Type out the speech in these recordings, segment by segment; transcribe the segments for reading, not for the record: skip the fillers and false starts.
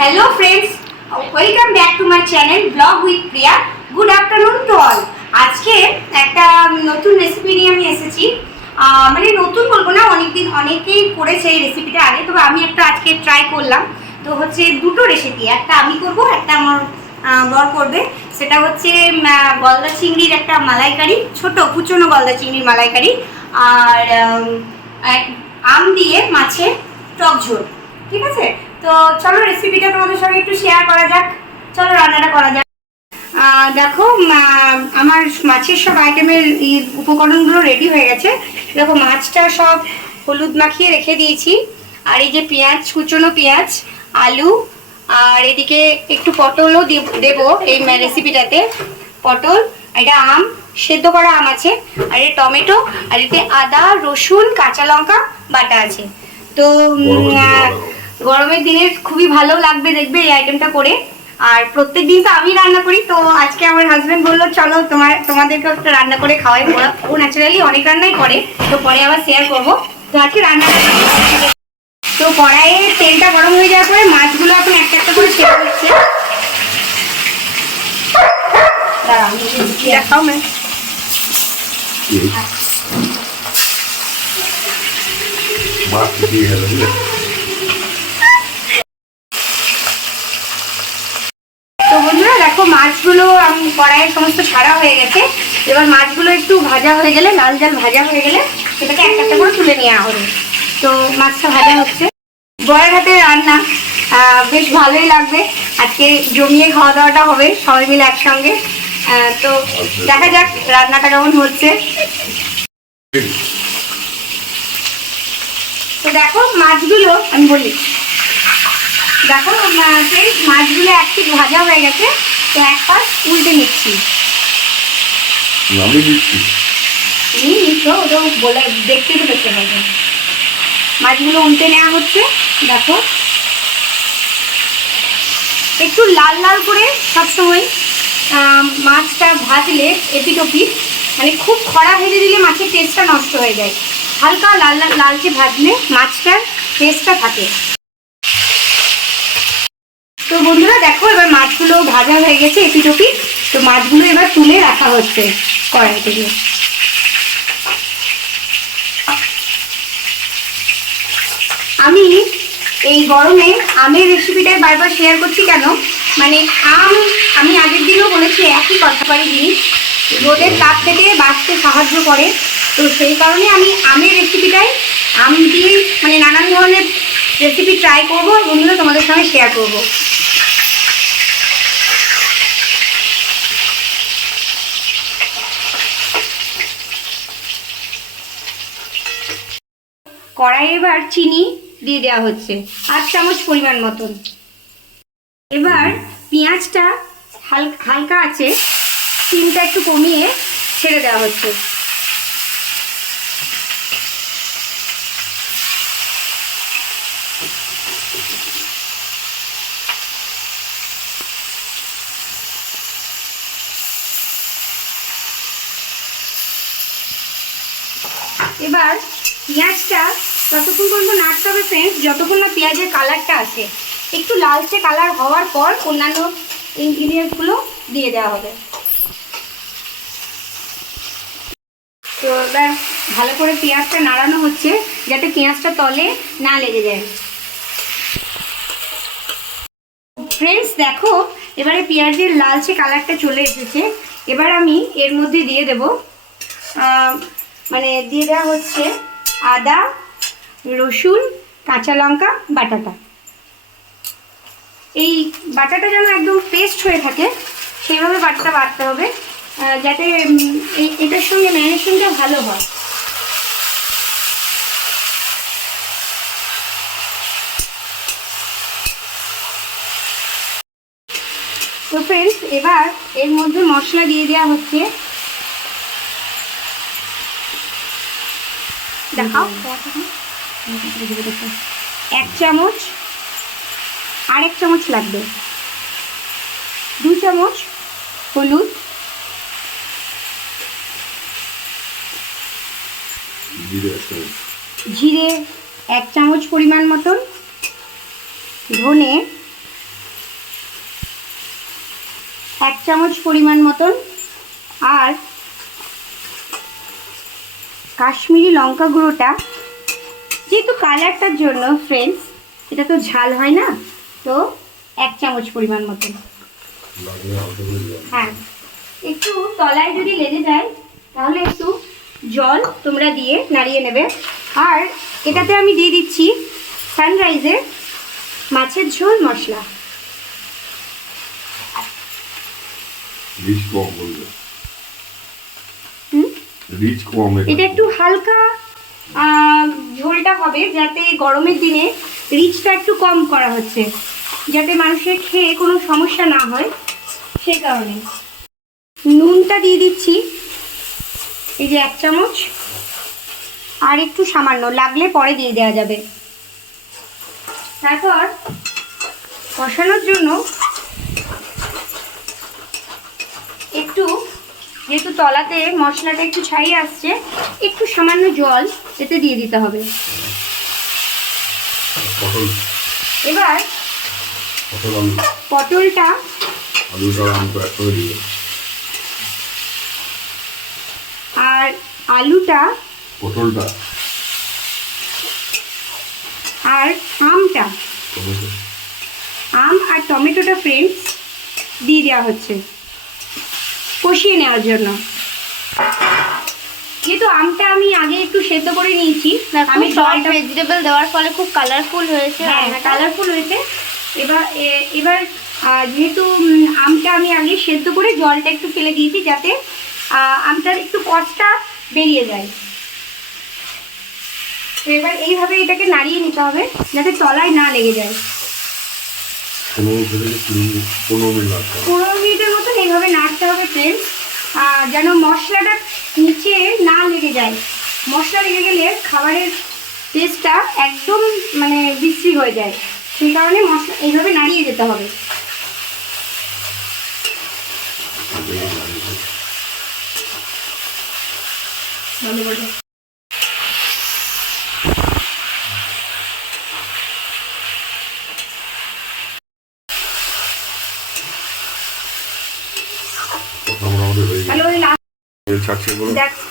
Hello friends, welcome back to my channel vlog with priya. Good afternoon to all. আজকে একটা নতুন recipe নিয়ে আমি এসেছি। মানে নতুন বলবো না, অনেকদিন অনেকেই করেছে এই রেসিপিটা আগে, তবে আমি একটা আজকে ট্রাই করলাম। তো হচ্ছে দুটো রেসিপি, একটা আমি করব, একটা আমার বর করবে। সেটা হচ্ছে গলদা চিংড়ির একটা মালাইকারি, ছোট কুচনো গলদা চিংড়ির মালাইকারি, আর আম দিয়ে মাছের টক ঝোল। ঠিক আছে, তো চলো রেসিপিটা তোমাদের সঙ্গে একটু শেয়ার করা যাক। চলো রান্নাটা করা যাক। দেখো, আমার মাছের সব আইটেমের উপকরণগুলো রেডি হয়ে গেছে। দেখো, মাছটা সব হলুদ মাখিয়ে রেখে দিয়েছি। আর এই যে পেঁয়াজ, কুচনো পেঁয়াজ, আলু, আর এদিকে একটু পটলও দেবো এই রেসিপিটাতে। পটল, এটা আম, সেদ্ধ করা আম আছে, আর এই টমেটো, আর এতে আদা, রসুন, কাঁচা লঙ্কা বাটা আছে। তো গরমের দিনে খুবই ভালো লাগবে দেখবে এই আইটেমটা করে। আর প্রত্যেক দিন তো আমি রান্না করি, তো আজকে আমার হাজবেন্ড বললো চলো তোমাদেরকে একটা রান্না করে খাওয়াই। ও ন্যাচারালি অনেক রান্নাই করে, তো পরে আবার শেয়ার করবো। তো আজকে রান্না, তো কড়াইয়ে তেলটা গরম হয়ে যাওয়ার পরে মাছগুলো এখন একটা একটা করে ছেড়ে দিচ্ছে। দেখাও ম্যাম। তো বন্ধুরা দেখো, মাছগুলো আমি কড়াইয়ে সমস্ত ছাড়া হয়ে গেছে। এবার মাছগুলো একটু ভাজা হয়ে গেলে, লাল জাল ভাজা হয়ে গেলে সেটাকে একটা একটা করে তুলে নেওয়া হবে। তো মাছটা ভাজা হচ্ছে। বয়ের হাতে রান্না, বেশ ভালোই লাগবে। আজকে জমিয়ে খাওয়া দাওয়াটা হবে সবাই মিলে একসঙ্গে। তো দেখা যাক রান্নাটা কেমন হচ্ছে। তো দেখো মাছগুলো, আমি বলি, দেখো মাছগুলো একটু ভাজা হয়ে গেছে। তো এক পাশ উল্টে নিচ্ছি। ওটা বলে দেখতে তো দেখতে হবে। মাছগুলো উল্টে নেওয়া হচ্ছে। দেখো, একটু লাল লাল করে সবসময় মাছটা ভাজলে এপিটোপিট, মানে খুব খরা ভেজে দিলে মাছের টেস্টটা নষ্ট হয়ে যায়। হালকা লাল লালচে ভাজলে মাছটার টেস্টটা থাকে। তো বন্ধুরা দেখো, এবার মাছগুলো ভাজা হয়ে গেছে এপিটোপিট। তো মাছগুলো এবার তুলে রাখা হচ্ছে কড়াই থেকে। আমি এই গরমে আমের রেসিপিটাই বারবার শেয়ার করছি কেন, মানে আম আমি আগের দিনও বলেছি একই কথা, পারি জিনিস রোদের তাপ থেকে বাঁচতে সাহায্য করে। তো সেই কারণে আমি আমের রেসিপিটাই, আম দিয়ে মানে নানান ধরনের রেসিপি ট্রাই করবো, বন্ধুরা তোমাদের সঙ্গে শেয়ার করব। কড়াইয়ে এবার চিনি দিয়ে দেওয়া হচ্ছে 8 চামচ পরিমাণ মতন। এবার পেঁয়াজটা হালকা আছে, চিনিটা একটু কমিয়ে ছেড়ে দেওয়া হচ্ছে। এবার পেঁয়াজটা ততক্ষণ পর্যন্ত নাড়তে হবে ফ্রেন্ডস, যতক্ষণ না পেঁয়াজের কালারটা আসে। একটু লালচে কালার হওয়ার পর অন্যান্য ইনগ্রিডিয়েন্টসগুলো দিয়ে দেওয়া হবে। তো এবার ভালো করে পেঁয়াজটা নাড়ানো হচ্ছে যাতে পেঁয়াজটা তলে না লেগে যায়। ফ্রেন্ডস দেখো, এবারে পেঁয়াজের লালচে কালারটা চলে এসেছে। এবার আমি এর মধ্যে দিয়ে দেব, মানে দিয়ে দেওয়া হচ্ছে আদা, রসুন, কাঁচা লঙ্কা বাটাটা। এই বাটাটা যেন একদম পেস্ট হয়ে থাকে সেইভাবে বাটাটা বাটতে হবে, যাতে এটার সঙ্গে ম্যারিনেশনটা ভালো হয়। তো ফ্রেন্ডস এবার এর মধ্যে মশলা দিয়ে দেওয়া হচ্ছে। দেখাও, 1 চামচ, আর 1 চামচ লাগবে, 2 চামচ হলুদ, জিরে 1 চামচ পরিমাণ মতন, ধনে 1 চামচ পরিমাণ মতন, আর কাশ্মীরি লঙ্কা গুঁড়োটা যেহেতু কালারটার জন্য ফ্রেন্ডস, এটা তো ঝাল হয় না, তো 1 চামচ পরিমাণ মতন। হ্যাঁ, একটু তলায় যদি লেগে যায় তাহলে একটু জল তোমরা দিয়ে নাড়িয়ে নেবে। আর এটাতে আমি দিয়ে দিচ্ছি সানরাইজের মাছের ঝোল মশলা। এটা একটু হালকা ঝোলটা হবে, যাতে গরমের দিনে রিচটা একটু কম করা হচ্ছে, যাতে মানুষের খেয়ে কোনো সমস্যা না হয়, সেই কারণে। নুনটা দিয়ে দিচ্ছি এই যে 1 চামচ, আর একটু সামান্য, লাগলে পরে দিয়ে দেওয়া যাবে। তারপর কষানোর জন্য একটু, যেহেতু তলাতে মশলাটা একটু ছাই আসছে, একটু সামান্য জল এতে দিয়ে দিতে হবে। এবার পটলটা আর আলুটা আর আমটা, আম আর টমেটোটা ফ্রেন্ডস দিয়ে দেওয়া হচ্ছে কষিয়ে নেওয়ার জন্য। যেহেতু আমটা আমি আগে একটু সেদ্ধ করে নিয়েছি, আমি সব ভেজিটেবল দেওয়ার ফলে খুব কালারফুল হয়েছে। হ্যাঁ, কালারফুল হয়েছে। এবার যেহেতু আমটা আমি আগে সেদ্ধ করে জলটা একটু ফেলে দিয়েছি, যাতে আমটার একটু কষটা বেরিয়ে যায়। তো এবার এইভাবে এটাকে নাড়িয়ে নিতে হবে যাতে তলায় না লেগে যায়। 15 মিনিটের মতন এইভাবে নাড়তে হবে ফ্রেন্ডস, যেন মশলাটা নিচে না লেগে যায়। মশলা লেগে গেলে খাবারের টেস্টটা একদম মানে বিশ্রী হয়ে যায়, সেই কারণে মশলা এইভাবে নাড়িয়ে যেতে হবে।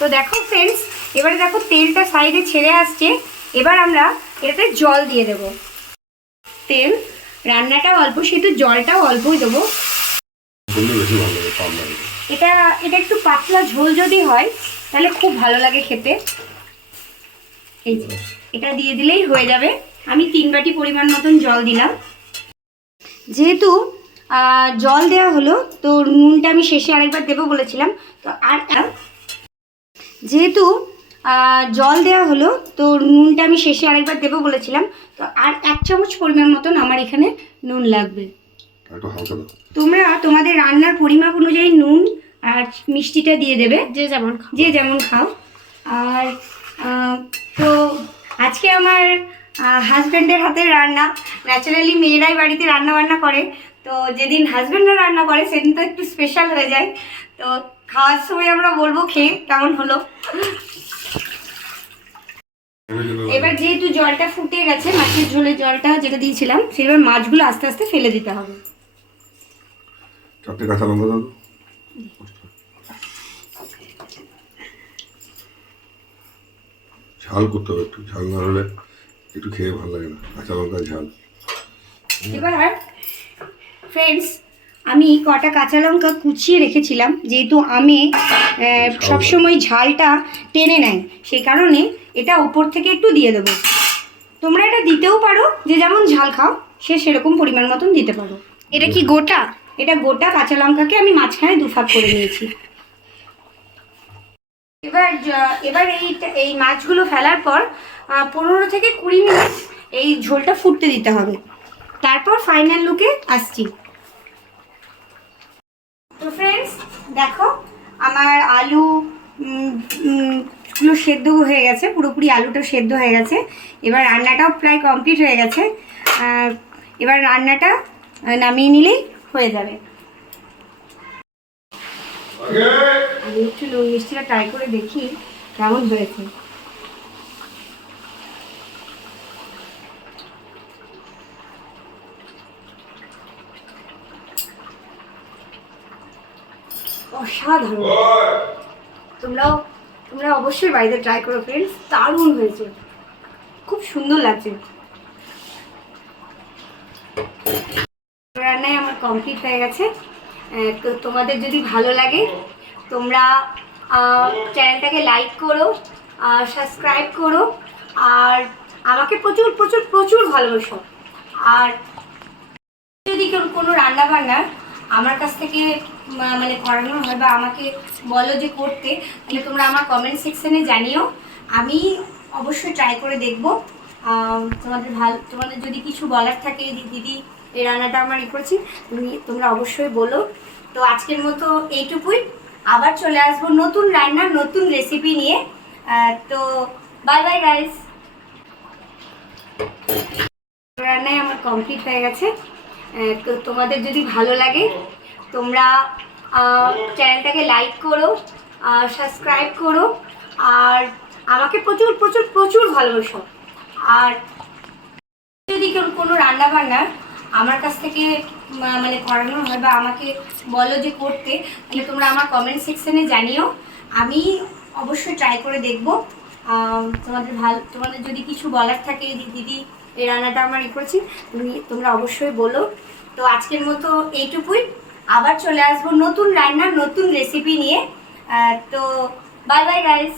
তো দেখো ফ্রেন্ডস, এবারে দেখো তেলটা সাইডে ছেড়ে আসছে। এবার আমরা এটাতে জল দিয়ে দেব। তেল রান্নাটা অল্প, সেহেতু জলটাও অল্পই দেবো। এটা একটু পাতলা ঝোল যদি হয় তাহলে খুব ভালো লাগে খেতে। এই যে এটা দিয়ে দিলেই হয়ে যাবে। আমি 3 বাটি পরিমাণ মতন জল দিলাম। যেহেতু জল দেওয়া হলো, তো নুনটা আমি শেষে আরেকবার দেবো বলেছিলাম, তো আর যেহেতু জল দেওয়া হলো, তো নুনটা আমি শেষে আরেকবার দেবো বলেছিলাম, তো আর 1 চামচ পরিমাণ মতন আমার এখানে নুন লাগবে। তোমরা তোমাদের রান্নার পরিমাপ অনুযায়ী নুন আর মিষ্টিটা দিয়ে দেবে, যে যেমন খাও। আর তো আজকে আমার হাজব্যান্ডের হাতের রান্না। ন্যাচারালি মেয়েরাই বাড়িতে রান্না বান্না করে, তো যেদিন হাজব্যান্ডরা রান্না করে সেদিন তো একটু স্পেশাল হয়ে যায়। তো খাওয়ার সময় আমরা বলবো খেয়ে কেমন হলো। এবার যেহেতু জলটা ফুটে গেছে, মাছের ঝোলের জলটা যেটা দিয়েছিলাম, সেবার মাছগুলো আস্তে আস্তে ফেলে দিতে হবে। ঝাল করতে হবে, একটু ঝাল না হলে একটু খেয়ে ভালো লাগে না, কাঁচা লঙ্কা ঝাল। এবার ফ্রেন্ডস, আমি কটা কাঁচা লঙ্কা কুচিয়ে রেখেছিলাম, যেহেতু আমি সবসময় ঝালটা টেনে নেয়, সেই কারণে এটা উপর থেকে একটু দিয়ে দেবো। তোমরা এটা দিতেও পারো, যে যেমন ঝাল খাও সে সেরকম পরিমাণ মতন দিতে পারো। এটা কি গোটা? এটা গোটা কাঁচা লঙ্কাকে আমি মাঝখানে 2 ভাগ করে নিয়েছি। এবার এই মাছগুলো ফেলার পর 15 থেকে 20 মিনিট এই ঝোলটা ফুটতে দিতে হবে। তারপর ফাইনাল লুকে আসছি। তো ফ্রেন্ডস দেখো, আমার আলু গুলো সেদ্ধ হয়ে গেছে, পুরোপুরি আলুটা সেদ্ধ হয়ে গেছে। এবার রান্নাটাও প্রায় কমপ্লিট হয়ে গেছে। এবার রান্নাটা নামিয়ে নিলেই হয়ে যাবে। আমি একটু নুন মিষ্টিটা ট্রাই করে দেখি কেমন হয়েছে। অসাধারণ। তোমরাও তোমরা অবশ্যই বাড়িতে ট্রাই করো ফ্রেন্ডস, দারুণ হয়েছে, খুব সুন্দর লাগছে। রান্নায় আমার কমপ্লিট হয়ে গেছে। তো তোমাদের যদি ভালো লাগে তোমরা চ্যানেলটাকে লাইক করো, সাবস্ক্রাইব করো, আর আমাকে প্রচুর প্রচুর প্রচুর ভালোবাসো। আর যদি কোনো রান্না বান্না আমার কাছ থেকে মানে করানো হয় বা আমাকে বলো যে করতে, তাহলে তোমরা আমার কমেন্ট সেকশনে জানিও, আমি অবশ্যই ট্রাই করে দেখবো। তোমাদের যদি কিছু বলার থাকে দিদি এই রান্নাটা আমার করেছি, তোমরা অবশ্যই বলো। তো আজকের মতো এইটুকুই, আবার চলে আসবো নতুন রান্না নতুন রেসিপি নিয়ে। তো বাই বাই গাইস। রান্নায় আমার কমপ্লিট হয়ে গেছে। তো তোমাদের যদি ভালো লাগে তোমরা চ্যানেলটাকে লাইক করো, সাবস্ক্রাইব করো, আর আমাকে প্রচুর প্রচুর প্রচুর ভালোবাসো। আর যদি কোনো রান্না বান্না আমার কাছ থেকে মানে করানো হয় বা আমাকে বলো যে করতে, তাহলে তোমরা আমার কমেন্ট সেকশনে জানিও, আমি অবশ্যই ট্রাই করে দেখবো। তোমাদের যদি কিছু বলার থাকে দিদি এই রান্নাটা আমার করেছি, তোমরা অবশ্যই বলো। তো আজকের মতো এইটুকুই, আবার চলে আসবো নতুন রান্না নতুন রেসিপি নিয়ে। তো বাই বাই গাইস।